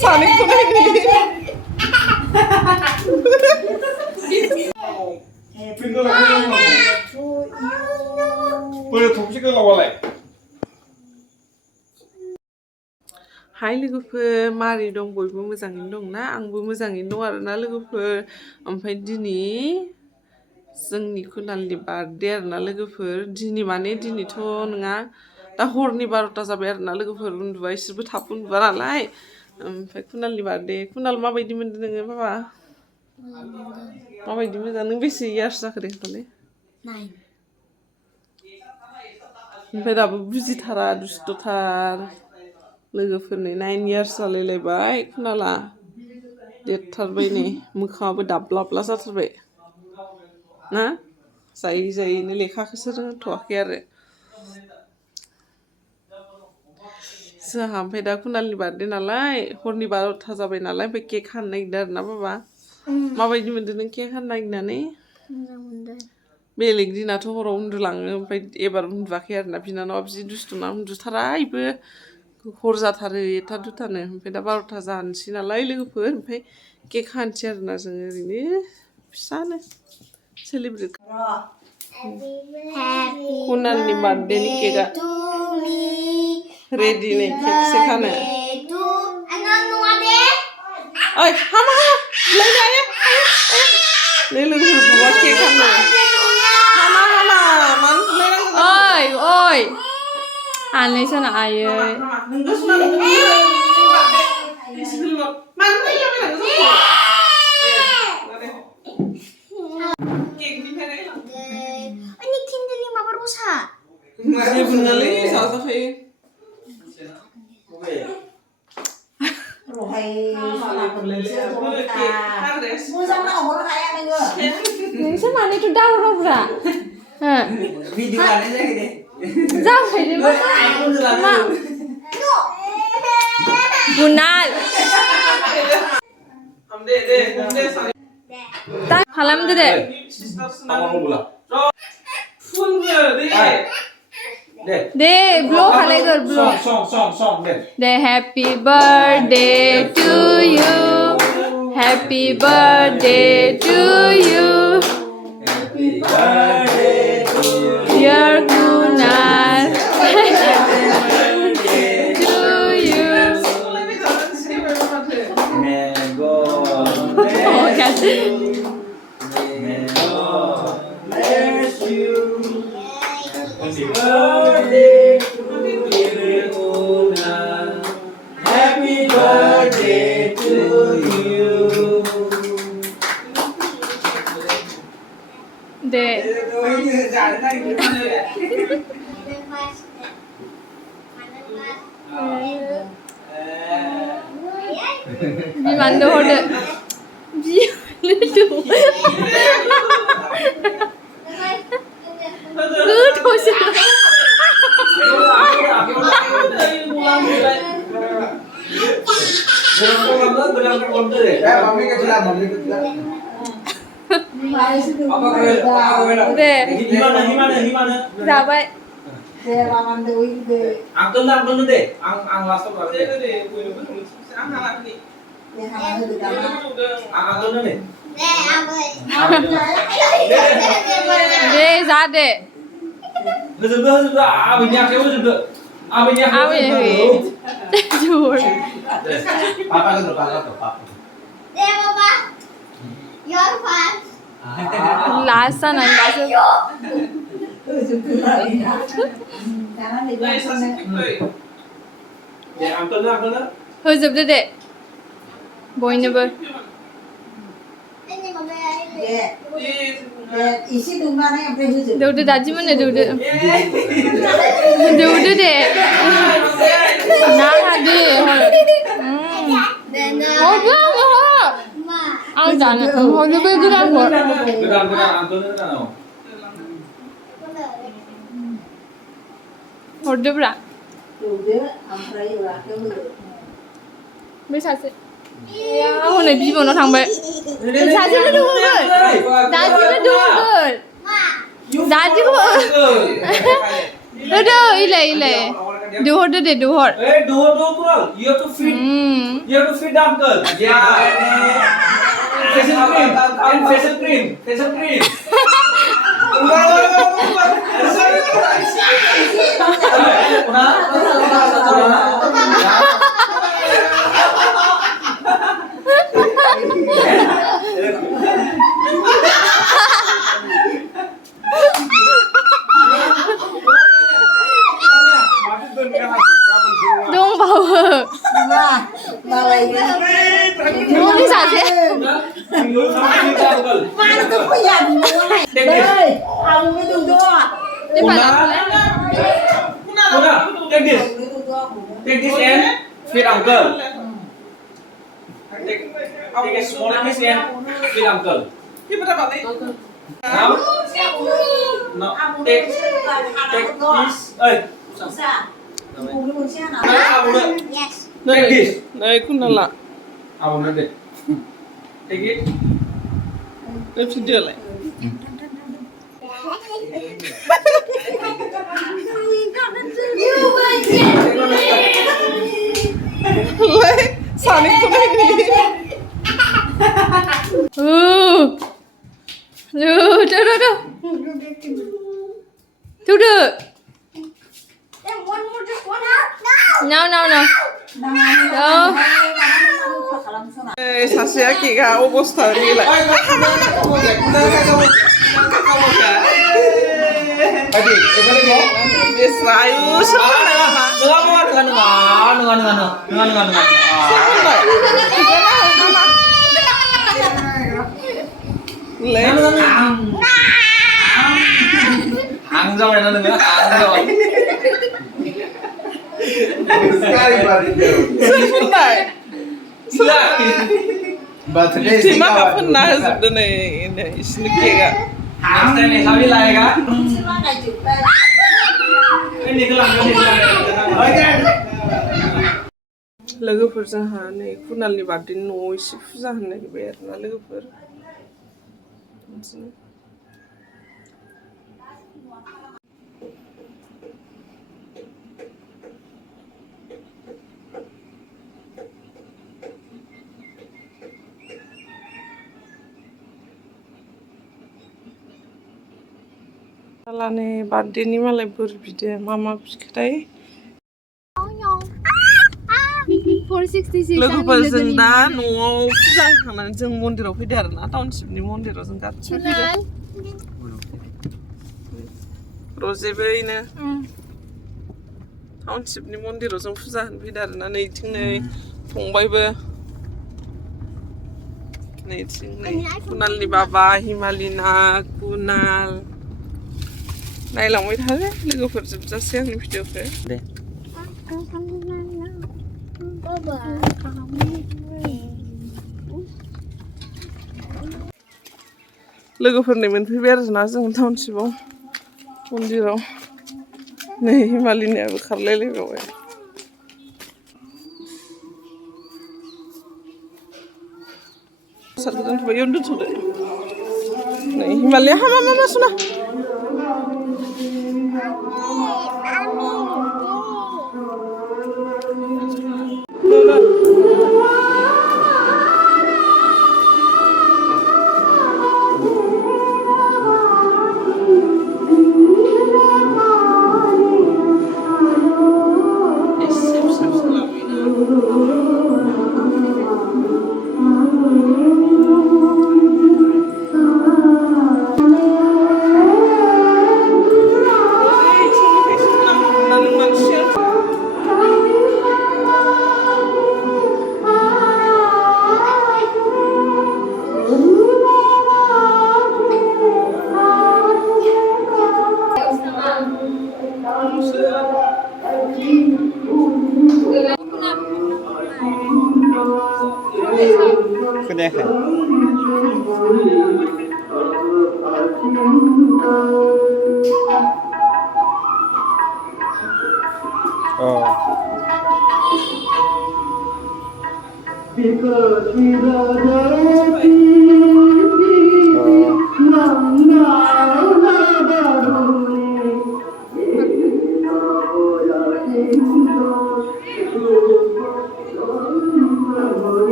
सानैखौ नायनि बोरै थफि गोलावालाय हाय लोगोफोर मारै दं बयबो मोजाङैनो दंना आंबो मोजाङैनो दं आरोना लोगोफोर ओमफ्राय दिनै जोंनि कुनालनि बार्थडे आरोना लोगोफोर दिनै माने दिनैथ' नङा दा हरनि 12ता जाबाय आरोना लोगोफोर उन्दुबा इसोरबो थाब उन्दुआ नालाय ओमफ्राय कुनालनि बार्थडे कुनाल माबायदि मोनदों नोङो बाबा माबायदि मोजां नों बेसे इयार्स जाखो दे खोन्थालाय 9 ओमफ्राय दाबो बुजिथारा दुस्थ'थार लोगोफोरनि 9 इयार्स जालायलायबाय कुनाला देरथारबाय नै मोखाङाबो दाब्लाब्ला जाथारबाय ना जायै जायैनो लेखाखौसो रोंथ'वाखै आरो जोंहा ओमफ्राय दा कुनालनि बार्थडे नालाय हरनि 12ता जाबाय नालाय ओमफ्राय केक हानो नागिरदों आरोना बाबा माबायदि मोनदों नों केक हानो नागिरनानै मोजां मोनदों बेलेग दिनाथ' हराव उन्दुलाङो ओमफ्राय एबार उन्दुआखै आरोना बिनानावा बिदि दुस्थ'ना उन्दुथारा इबो हर जाथारो एथा दुथानो ओमफ्राय दा 12ता जानोसै नालाय लोगोफोर ओमफ्राय केक हानोसै आरोना जोङो ओरैनो फिसानो सेलिब्रेट कुनालनि बार्थडेनि केकआ रेडि नै केकसो खानो ओइ हामा हामा नै लोगोफोर बुवा केक हानो हामा हामा मानो बुलायनांगौ ओइ ओइ आनैसो ना आयै ini kindle माबा रसा जेबो नङालै जाजाखायो नोंसोर मानोथ' दावरावब्रा भिडिअ लानाय जायाखै दे जाबाय मा कुनाल खालामदो दे दे ब्लग खालायगोर ब्लग दे happy birthday to you happy birthday to you dear Kunal to you Happy birthday to you, Happy birthday to you. दे बिमानदो हरदो गोथावसो दे जाबाय Angkon deh, ang langsung aja. Angkon deh. दे जा दे Hızlı, abinya kayak hızlı. Abinya Jujur. Papa tuh, papa. Deh, Papa. Your fun. Lasan lasan. Ya, angkon. Hızlı de. Boynu Ini mobil isi tunggu yang prejudice. Duduk daji mana duduk? Duduk deh. Nah hadi. Oh benar. Ang jangan. Oh lebih gerak kok. Gerak, angkon kan. Order berak. Tunggu, amprai ulah dulu. Bisa sih. Ya, 오늘 비번호 당발. 사진을 두고 그. 나지는 두고 그. 나지고. 그래, 이래. Duhur deh, duhur. Hey, do Kunal. You have to feed. You have to feed the uncle. Yeah. Facial cream. And facial cream. Facial cream. Dong power. Ba lagi. Dong ni saja. Mana tu punya dua. Hei, aku itu dua. Dia pada. Kunal, take this. Take this and feed uncle. Take a small piece and feed uncle. Now, take this. Hey, Yes. take this. Này Kunal ạ. Abang nak take it. Em xin đưa lại. Lấy sao đi Kunal đi. Tu được. Then one more, just one out. No. No. 사실 기가 오버스타일이 라. Tadi, boleh go? Israel Dengar. lấy Hang jauh ya dengar. Hang jauh. Sekali berarti. Sebentar. Sila. Birthday Thì mắc đã phân na giúp đỡ này xin kia cả. Next time ni kami lah ya. Ini kelang. लोगोफोरजों हा नै कुनालनि बार्थडेनि न'आव एसे फुजा होनो नागिरबाय आरोना लोगोफोर बिदिनो लाने बार्थडेनि मालाय बोर बिदो मा बिखोथाय 466 लोगोफोरजों दा न'आव फुजा होखांनानै जों मन्दिराव फैदो आरोना टाउनशिपनि मन्दिराव जों गासिबो फैदो रजेबो इनो टाउनशिपनि मन्दिराव जों फुजा होनो फैदो आरोना नैथिं नै फंबायबो नैथिं नै कुनालनि बाबा हिमालिना कुनाल नायलांबाय थादो लोगोफोर जोबजासे आंनि भिडिअखौ दे लोगोफोरनि मोनफैबाय आरोना जों टाउनशिपआव मन्दिराव नै हिमालिनायाबो खारलायलायबावबाय सारखौ दोनथ'बाय इयावनो दोनथ'दो नै हिमालया मा सुना खोनायाखै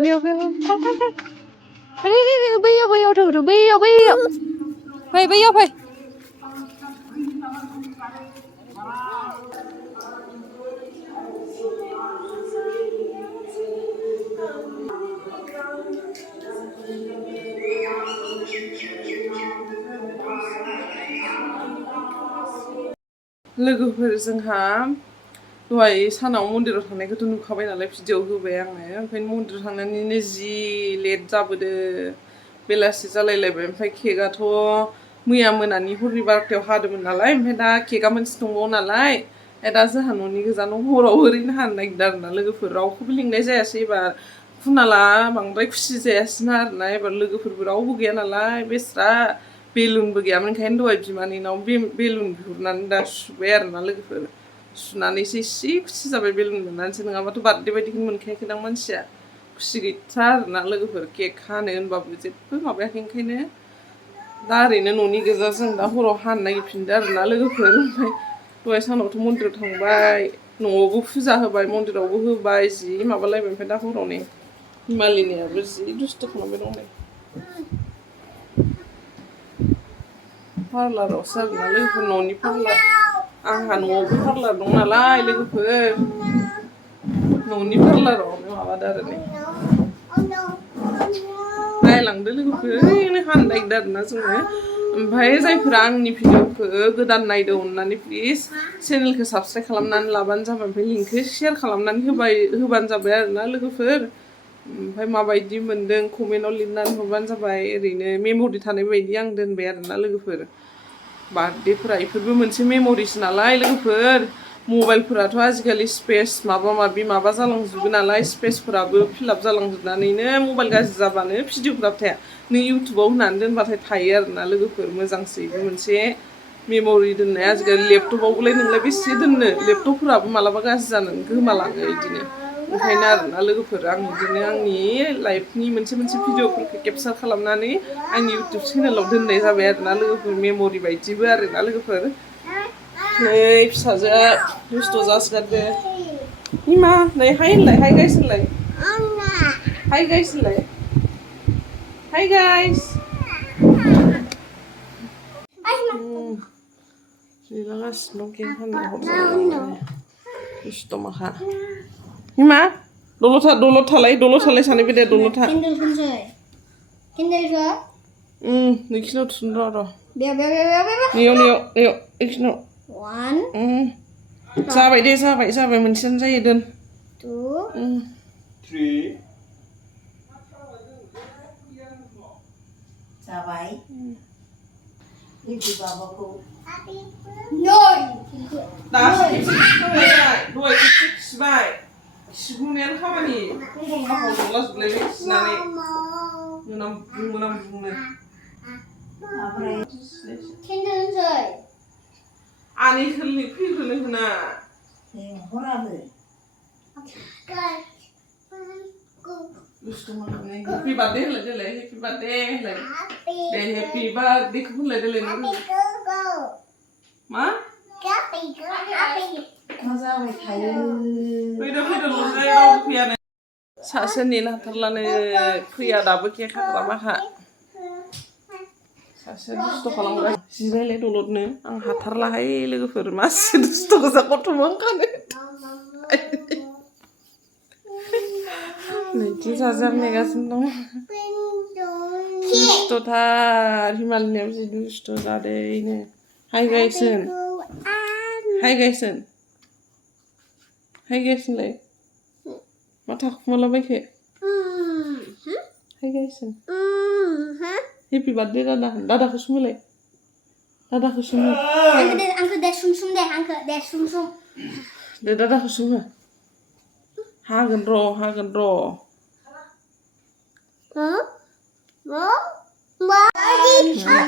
बैयाव बैयाव थौ बैयाव फै बैयाव फै लोगोफोर जोंहा दहाय सानाव मन्दिराव थांनायखौथ' नुखाबाय नालाय भिडिअ होबाय आङो ओमफ्राय मन्दिराव थांनानैनो जि लेट जाबोदो बेलासि जालायलायबाय ओमफ्राय केकआथ' मैया मोनानि हरनि 12थायाव हादोंमोन नालाय ओमफ्राय दा केकआ मोनसे दंबावो नालाय दा जोंहा न'नि गोजानाव हराव ओरैनो हानो नागिरदों आरोना लोगोफोर रावखौबो लिंनाय जायासै एबार कुनाला बांद्राय खुसि जायासैना आरोना एबार लोगोफोरबो रावबो गैया नालाय बेस्रा बेलुनबो गैयामोन ओंखायनो दहाय बिमानैनाव बेलुन बिहरनानै दा सुबाय आरोना लोगोफोर सुनानैसो इसे खुसि जाबाय बेलुन मोननानैसो नङाबाथ' बार्थडे बायदिखौनो मोनखायाखैदां मानसिया खुसि गैथारा आरोना लोगोफोर केक हानो होनबाबो जेबो माबायाखै ओंखायनो दा ओरैनो न'नि गोजा जों दा हराव हानो नागिरफिनदों आरोना लोगोफोर ओमफ्राय दहाय सानावथ' मन्दिराव थांबाय न'आवबो फुजा होबाय मन्दिरावबो होबाय जि माबालायबाय ओमफ्राय दा हराव नै हिमालिनियाबो जि दुस्थ' खालामबाय दं नै पार्लारावसो आरोना लोगोफोर न'नि पार्लार आंहा न'आवबो पार्लार दं नालाय लोगोफोर न'नि पार्लारावनो माबादो आरो नै नायलांदो लोगोफोर ओरैनो हानो नागिरदों आरोना जोङो ओमफ्राय जायफोरा आंनि भिडिअखौ गोदान नायदों अननानै प्लिज चेनेलखौ साबसक्राइब खालामनानै लाबानो जाबाय ओमफ्राय लिंकखौ शेयार खालामनानै होबानो जाबाय आरोना लोगोफोर ओमफ्राय माबायदि मोन्दों कमेन्टआव लिरनानै हरबानो जाबाय ओरैनो मेम'रि थानाय बायदि आं दोनबाय आरोना लोगोफोर बार्थडेफोरा बेफोरबो मोनसे मेम'रिस नालाय लोगोफोर मबाइलफोराथ' आजिखालि स्पेस माबा माबि माबा जालांजोबो नालाय स्पेसफोराबो फिलाप जालांजोबनानैनो मबाइल गाज्रि जाबानो भिडिअफोराबो थाया नों इउटुबाव होनानै दोनबाथाय थायो आरोना लोगोफोर मोजांसै बेबो मोनसे मेम'रि दोननाय आजिखालि लेपटपावबोलाय नोंलाय बेसे दोननो लेपटपफोराबो मालाबा गाज्रि जानानै गोमालाङो बिदिनो ओंखायनो आरोना लोगोफोर आं बिदिनो आंनि लाइफनि मोनसे भिडिअफोरखौ केपचार खालामनानै आंनि इउटुब चेनेलाव दोननाय जाबाय आरोना लोगोफोर मेम'रि बायदिबो आरोना लोगोफोर नै फिसाजोआ दुस्थ' जासोगारदो बिमा नै हाय होनलाय हाय गाइस होनलाय हाय गाइस होनलाय हाय गाइस लिरलागासिनो दं केक हानो हरजालायलांनानै दुस्थ' माखा बिमा दलद थालाय सानैबो दे दलद था नोंखिनाव थुनो र' नैयाव एखिनाव जाबाय दे जाबाय मोनसेयानो जायो दोन 2 3 जाबाय इदि बाबाखौ दासो खेबसे खिबाय दहाय खेबसे खिबाय खिगुनायानो खामानि खंगल माखाव दंलाजोबलायबाय खिनानै मोनामबुंनो आनैखौ फैग्रोनो होना लेंहराबो दुस्थ' माखानाय हेपि बार्थडे होनलाय देलाय हेपि बार्थडे होनलाय दे हेपि बार्थडेखौ होनलाय देलाय नों मा मा जाबाय थायो फैदोल'सै रावबो फैयानो सासे नेनो हाथारलानो फैया दाबो केक हाग्रा माखा सासे दुस्थ' खालामग्रा जिरायलाय दलदनो आं हाथारलाहाय लोगोफोर मासे दुस्थ' गोजा गथ'मा ओंखानो नैथि जाजार नेगासिनो दं दुस्थ'थार हिमालयाव जि दुस्थ' जादों हाय गाइस होनलाय मा थाखुमालाबायखो फैगासिनो हेपि बार्थडे दादा दादाखौ सोंलाय दादाखौ सोङो Angke deh sum deh, angke deh sum. दे दादाखौ सोङो हागोन र'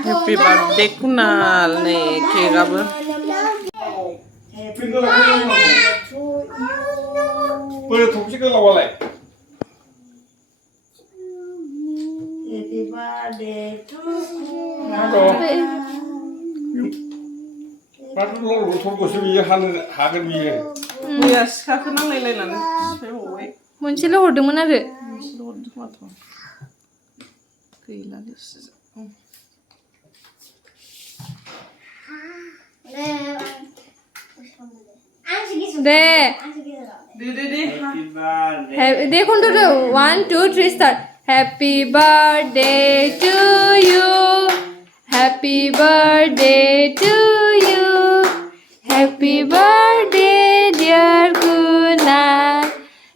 हेपि बार्थडे कुनाल नै केकआबो Boleh topsi ke lawalai? Happy birthday to you. Halo. Baru lo thop ko sibi hagen biye. मैया सिखाखौ नांलायलायनानै सिफायबावबाय मोनसेल' हरदोंमोन आरो मोनसेल' हरदों माथ' गैलालै दे दे दे खनथ'दो 1 2 3 start Happy birthday to you Happy birthday to you Happy birthday dear Kunal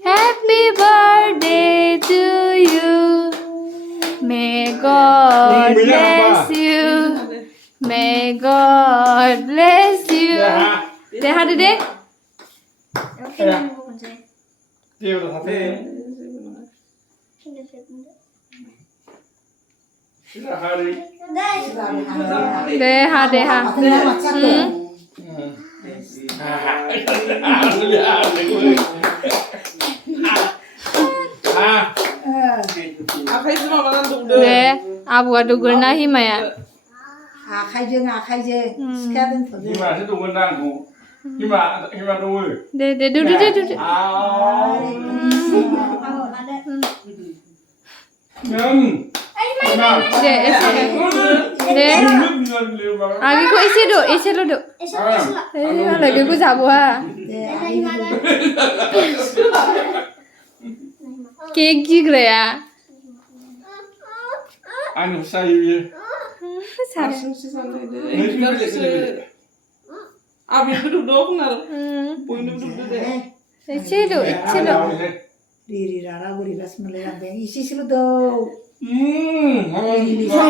Happy birthday to you May God bless you May God bless you दे हादो दे Dia udah sate. Sudah hari. दे हा दे हा आखाइजों माबानानै दौदो दे आबौआ दुगुरना हिमाया आखाइजों सिखा दोनथ'दो Himaसो dongin nangku. Hima dongin. दे दे दुदु दे दुदु दे एसे दे आगेखौ एसेल' दो मालायखौ जाबवा केक गिग्राया Anu saya. हारसिंसो जालायदो आबेनबो दौदो कुनाल बयनोबो दौदो दे एसेल' रिरि रारा बोरैबासो मोनलायलांबाय एसेल' दौ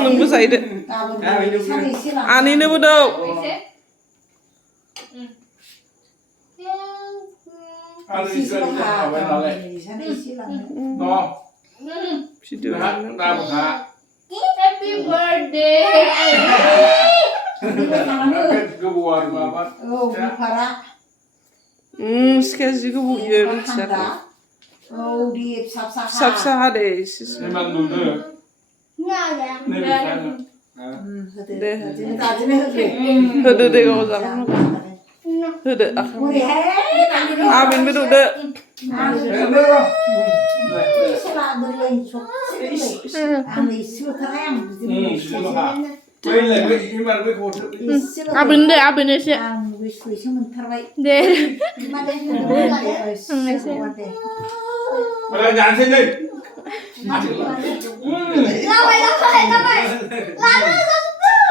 नोंबो जाहैदो गाबोन सानैसो लांफा आनैनोबो दौ Anu sudah apa nalai? सानैसो लांनो No. Video Happy birthday Kebuan apa? औ बिफारा सिखाया जि गोबाव बियो मिथियाखै औ दे फिसा फिसा फिसा हादे एसेसो Memang dulu. Nih bisa. दे दादिनो होदो दे गाव जागोन होदो आखाइ बोरैहाय आबेनबो दौदो आं एसेल'थारहाय आं बिदिनो आबोन दे आबोन एसे आं लुगैसुगैसो मोनथारबाय दे Jangan sini.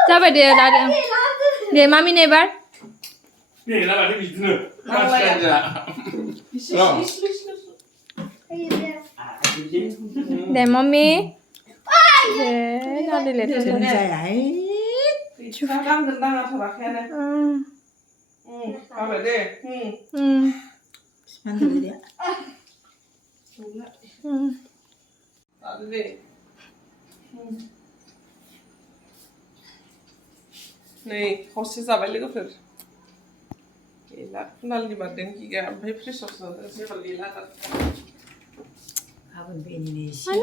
जाबाय दे लादो दे मामिनो एबार Nih, lah ada di sini. Masih aja. दे मम्मी दे लादो लेथो जायाहाय बिफा गानगोन नाङाथाराखैयानो जाबाय दे बिफानो होदो दे लादो दे नै खावसे जाबाय लोगोफोर गैला कुनालनि बारदों गिगा ओमफ्राय फ्रेसावसो जेबो गैला गाबोन बेनिनो एसे